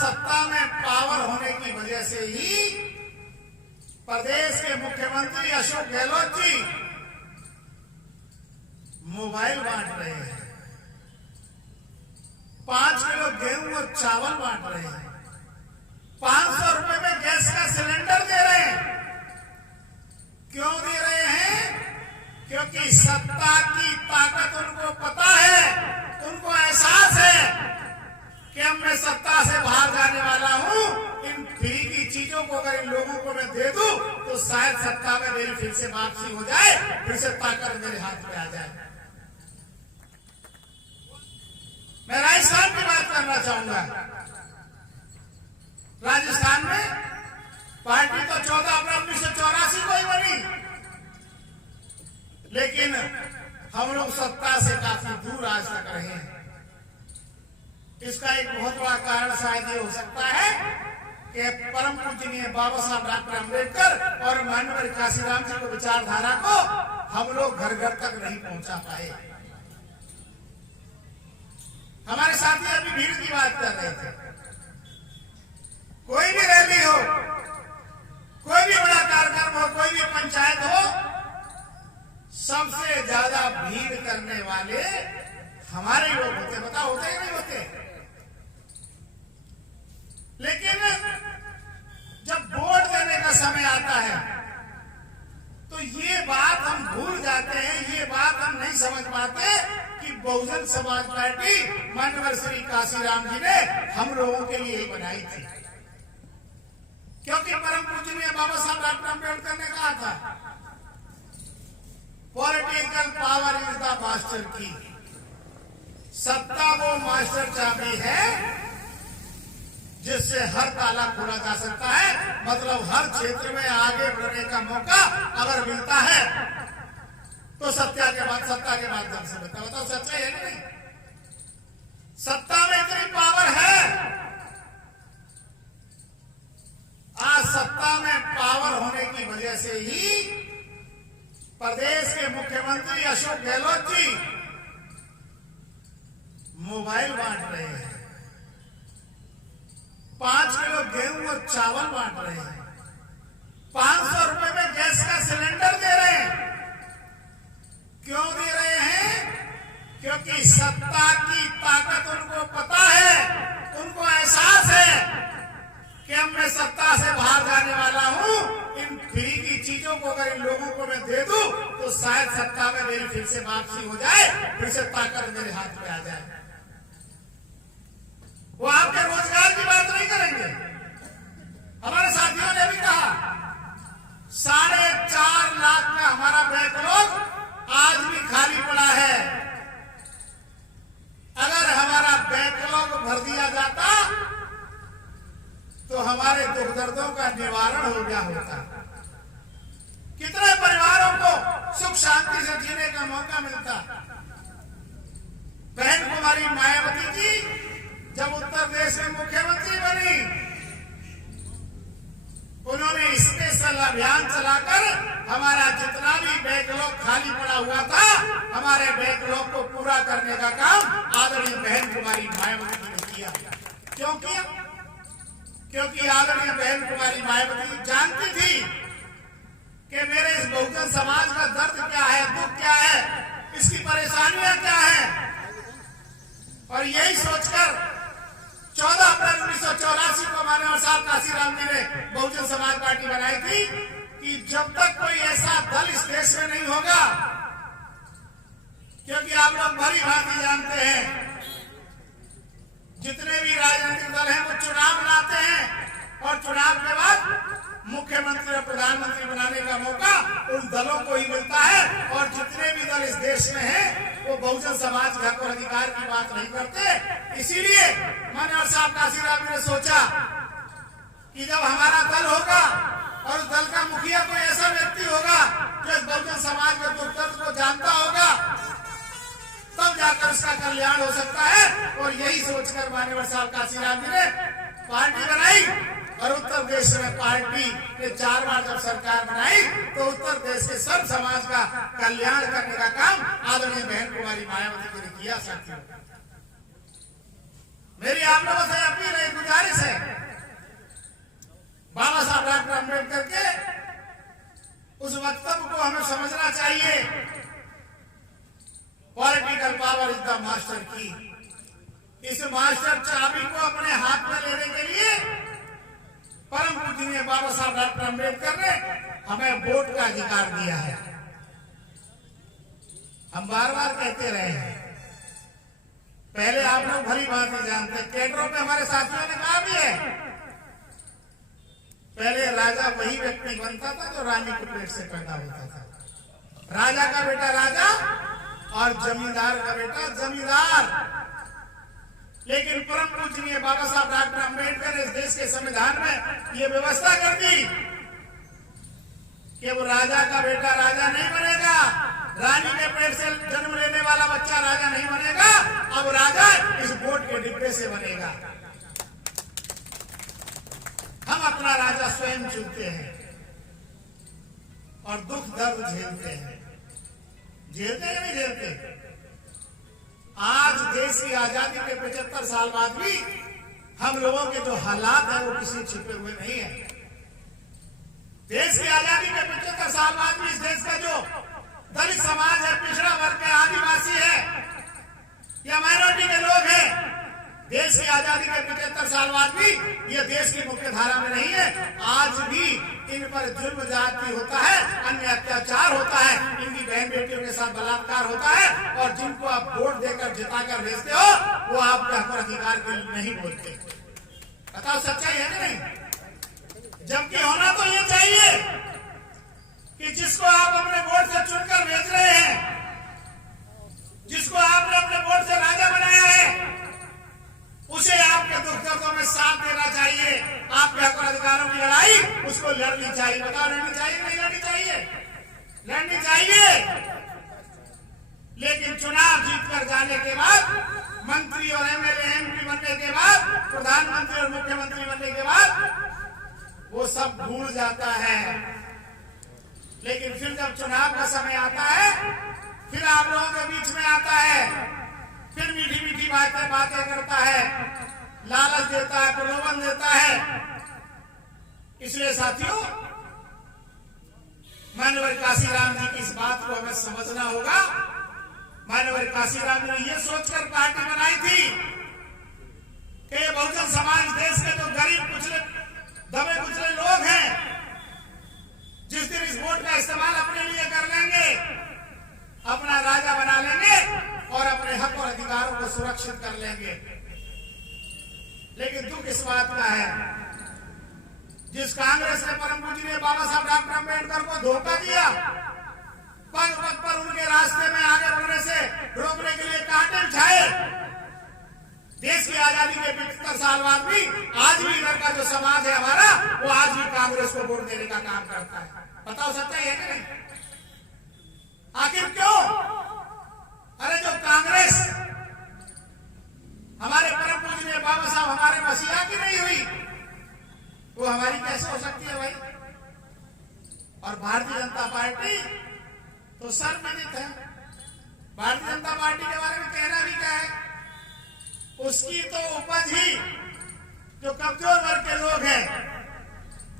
सत्ता में पावर होने की वजह से ही प्रदेश के मुख्यमंत्री अशोक गहलोत जी मोबाइल बांट रहे हैं, 5 किलो गेहूं और चावल बांट रहे हैं, 500 रुपए में गैस का सिलेंडर दे रहे हैं। क्यों दे रहे हैं? क्योंकि सत्ता की ताकत उनको पता है, उनको एहसास है कि अब मैं सत्ता से बाहर जाने वाला हूं। इन फ्री की चीजों को अगर इन लोगों को मैं दे दूं तो शायद सत्ता में मेरी फिर से वापसी हो जाए, फिर से ताकत मेरे हाथ में आ जाए। मैं राजस्थान की बात करना चाहूंगा। राजस्थान में पार्टी तो 14 अप्रैल 1984 को ही बनी, लेकिन हम लोग सत्ता से काफी दूर आज तक रहे हैं। इसका एक बहुत बड़ा कारण शायद ये हो सकता है कि परम पूजनीय बाबा साहब डॉक्टर अम्बेडकर और माननीय काशीराम जी को विचारधारा को हम लोग घर घर तक नहीं पहुंचा पाए। हमारे साथी अभी भीड़ की बात कर रहे थे। कोई भी रैली हो, कोई भी बड़ा कार्यक्रम हो, कोई भी पंचायत हो, सबसे ज्यादा भीड़ करने वाले हमारे लोग होते। बता होते ही नहीं होते? लेकिन जब वोट देने का समय आता है तो ये बात हम भूल जाते हैं, ये बात हम नहीं समझ पाते कि बहुजन समाज पार्टी माननीय श्री काशीराम जी ने हम लोगों के लिए बनाई थी। क्योंकि परम पूजनीय बाबा साहब डॉक्टर अम्बेडकर ने कहा था, political power is the master की। सत्ता वो मास्टर चाबी है जिससे हर ताला खोला जा सकता है। मतलब हर क्षेत्र में आगे बढ़ने का मौका अगर मिलता है तो सत्ता के माध्यम से मिलता। बताओ सच्चा है कि नहीं? सत्ता में इतनी पावर है। आज सत्ता में पावर होने की वजह से ही प्रदेश के मुख्यमंत्री अशोक गहलोत जी मोबाइल बांट रहे हैं, 5 किलो गेहूं और चावल बांट रहे हैं, 500 रुपए में गैस का सिलेंडर दे रहे हैं। क्यों दे रहे हैं? क्योंकि सत्ता की ताकत उनको पता है, उनको एहसास है कि अब मैं सत्ता से बाहर जाने वाला हूं। इन फ्री की चीजों को अगर इन लोगों को मैं दे दूं तो शायद सत्ता में मेरी फिर से वापसी हो जाए, फिर से ताकत मेरे हाथ में आ जाए। वो आपके रोजगार की बात नहीं करेंगे। हमारे साथियों ने भी कहा 4.5 लाख का हमारा बैकलॉग आज भी खाली पड़ा है। अगर हमारा बैकलॉग भर दिया जाता तो हमारे दुख दर्दों का निवारण हो गया होता। कितने परिवारों को सुख शांति से जीने का मौका मिलता। बहन कुमारी मायावती जी जब उत्तर प्रदेश में मुख्यमंत्री बनी, उन्होंने स्पेशल अभियान चलाकर हमारा जितना भी बैकलॉग खाली पड़ा हुआ था, हमारे बैकलॉग को पूरा करने का काम आदरणीय बहन कुमारी मायावती जी ने किया। क्यों किया? क्योंकि आदरणीय बहन कुमारी मायावती जानती थी कि मेरे इस बहुजन समाज का दर्द क्या है, दुख क्या है, इसकी परेशानियां क्या हैं। और यही सोचकर 14 अप्रैल 1984 को माननीय साहब काशीराम जी ने बहुजन समाज पार्टी बनाई थी कि जब तक कोई ऐसा दल इस देश में नहीं होगा, क्योंकि आप लोग भली भांति जानते हैं जितने भी राजनीतिक दल हैं वो चुनाव लाते हैं और चुनाव के बाद मुख्यमंत्री और प्रधानमंत्री बनाने का मौका उन दलों को ही मिलता है। और जितने भी दल इस देश में हैं वो बहुजन समाज के हक और अधिकार की बात नहीं करते। इसीलिए माननीय साहब काशीराम जी ने सोचा कि जब हमारा दल होगा और उस दल का मुखिया कोई ऐसा व्यक्ति होगा जो इस बहुजन समाज के दुख दर्द को जानता होगा, तब जाकर उसका कल्याण हो सकता है। और यही सोचकर माननीय साहब काशीराम जी ने पार्टी बनाई और उत्तर प्रदेश में पार्टी ने 4 बार जब सरकार बनाई तो उत्तर प्रदेश के सब समाज का कल्याण करने का काम आदरणीय बहन कुमारी मायावती जी ने किया। साथियों, मेरी आप लोगों से अपील है, गुजारिश है अपने हाथ में लेने के लिए परम पूजनीय बाबा साहब डॉक्टर अम्बेडकर ने हमें वोट का अधिकार दिया है। हम बार बार कहते रहे हैं, पहले आप लोग भली बात नहीं जानते, कैडरों पे हमारे साथियों ने कहा भी है, पहले राजा वही व्यक्ति बनता था जो रानी के पेट से पैदा होता था। राजा का बेटा राजा और जमींदार का बेटा जमींदार। लेकिन परम पूजनीय बाबा साहब डॉक्टर अम्बेडकर ने इस देश के संविधान में यह व्यवस्था कर दी कि वो राजा का बेटा राजा नहीं बनेगा, रानी के पेट से जन्म लेने वाला बच्चा राजा नहीं बनेगा, अब राजा इस वोट के डिब्बे से बनेगा। हम अपना राजा स्वयं चुनते हैं और दुख दर्द झेलते हैं। झेलते या नहीं झेलते? आज देश की आजादी के 75 साल बाद भी हम लोगों के जो हालात है वो किसी छिपे हुए नहीं है। देश की आजादी के 75 साल बाद भी इस देश का जो दलित समाज है, पिछड़ा वर्ग है, आदिवासी है या माइनॉरिटी के लोग हैं, देश की आजादी के 75 साल बाद भी ये देश की मुख्य धारा में नहीं है। आज भी इन पर जुल्म जाति होता है, अन्य अत्याचार होता है, इनकी बहन बेटियों के साथ बलात्कार होता है, और जिनको आप वोट देकर जिताकर भेजते हो वो आपके हक और अधिकार के लिए नहीं बोलते। बताओ सच्चाई है कि नहीं? जबकि होना तो ये चाहिए कि जिसको आप अपने वोट से चुनकर भेज रहे हैं, जिसको आपने अपने वोट से राजा बनाया है, उसे आपके दुख दर्दों में साथ देना चाहिए। आपके हक और अधिकारों की लड़ाई उसको लड़नी चाहिए। बताओ लड़नी चाहिए नहीं लड़नी चाहिए? लड़नी चाहिए। लेकिन चुनाव जीतकर जाने के बाद, मंत्री और एमएलए एमपी बनने के बाद, प्रधानमंत्री और मुख्यमंत्री बनने के बाद वो सब भूल जाता है। लेकिन फिर जब चुनाव का समय आता है, फिर आप लोगों के बीच में आता है, फिर मीठी मीठी बातें करता है, लालच देता है, प्रलोभन देता है। इसलिए साथियों, मानवर काशीराम जी की इस बात को हमें समझना होगा। मानवर काशीराम जी ने यह सोचकर पार्टी बनाई थी कि ये बहुजन समाज देश के जो गरीब कुचले दबे कुचले लोग हैं, जिस दिन इस वोट का इस्तेमाल अपने लिए कर लेंगे, अपना राजा बना लेंगे और अपने हक और अधिकारों को सुरक्षित कर लेंगे। लेकिन दुख इस बात का है, जिस कांग्रेस ने परम पूजनीय बाबा साहब डॉक्टर अम्बेडकर को धोखा दिया, पग पग पर उनके रास्ते में आगे बढ़ने से रोकने के लिए कांटे बिछाए, देश की आजादी के 75 साल बाद भी आज भी इधर का जो समाज है हमारा, वो आज भी कांग्रेस को वोट देने का काम करता है। बताओ सच्चाई है कि नहीं? आखिर क्यों? अरे जो कांग्रेस हमारे परम पूजनीय बाबा साहब हमारे मसीहा की नहीं हुई, वो हमारी कैसे हो सकती है भाई? और भारतीय जनता पार्टी तो सर्वविदित है। भारतीय जनता पार्टी के बारे में कहना भी क्या है? उसकी तो उपज ही जो कमजोर वर्ग के लोग हैं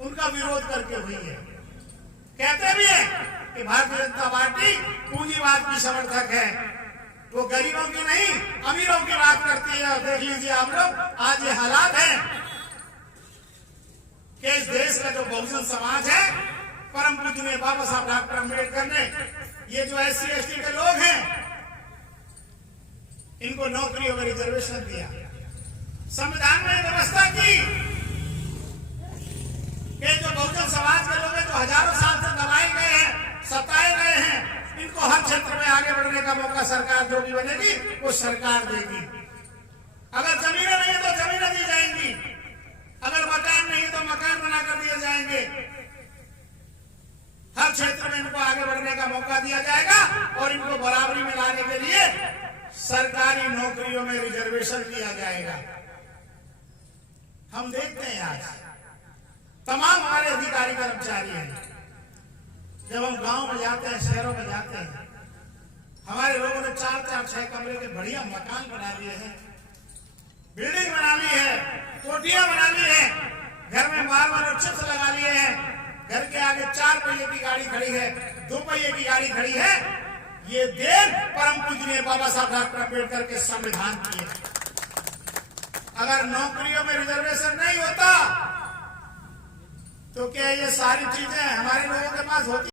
उनका विरोध करके हुई है। कहते भी है कि भारतीय जनता पार्टी पूंजीवाद की समर्थक है, वो गरीबों की नहीं अमीरों की बात करती है। और देख लीजिए आप लोग, आज ये हालात है कि इस देश का जो बहुजन समाज है, परम पूजनीय बाबा साहब डॉक्टर अम्बेडकर ने ये जो SC ST के लोग हैं, इनको नौकरियों में रिजर्वेशन दिया, संविधान में व्यवस्था की कि जो बहुजन समाज के लोग हैं, जो हजारों साल से दबाए गए हैं, सताए गए हैं, इनको हर क्षेत्र में आगे बढ़ने का मौका सरकार जो भी बनेगी वो सरकार देगी। अगर जमीनें नहीं है तो जमीनें दी जाएंगी, अगर मकान नहीं है तो मकान बना कर दिए जाएंगे। हर क्षेत्र में इनको आगे बढ़ने का मौका दिया जाएगा और इनको बराबरी में लाने के लिए सरकारी नौकरियों में रिजर्वेशन दिया जाएगा। हम देखते हैं आज तमाम हमारे अधिकारी कर्मचारी हैं, जब हम गांव में जाते हैं, शहरों में जाते हैं, हमारे लोगों ने 4-4, 6 कमरे के बढ़िया मकान बना लिए हैं, बिल्डिंग बना ली है, कोठियां बना ली है, घर में मार्बल और चिप्स लगा लिए हैं, घर के आगे 4 पहिए की गाड़ी खड़ी है, 2 पहिए की गाड़ी खड़ी है। ये देन परम पूजनीय बाबा साहब डॉक्टर अम्बेडकर के संविधान की है। अगर नौकरियों में रिजर्वेशन नहीं होता तो क्या ये सारी चीजें हमारे लोगों के पास होती?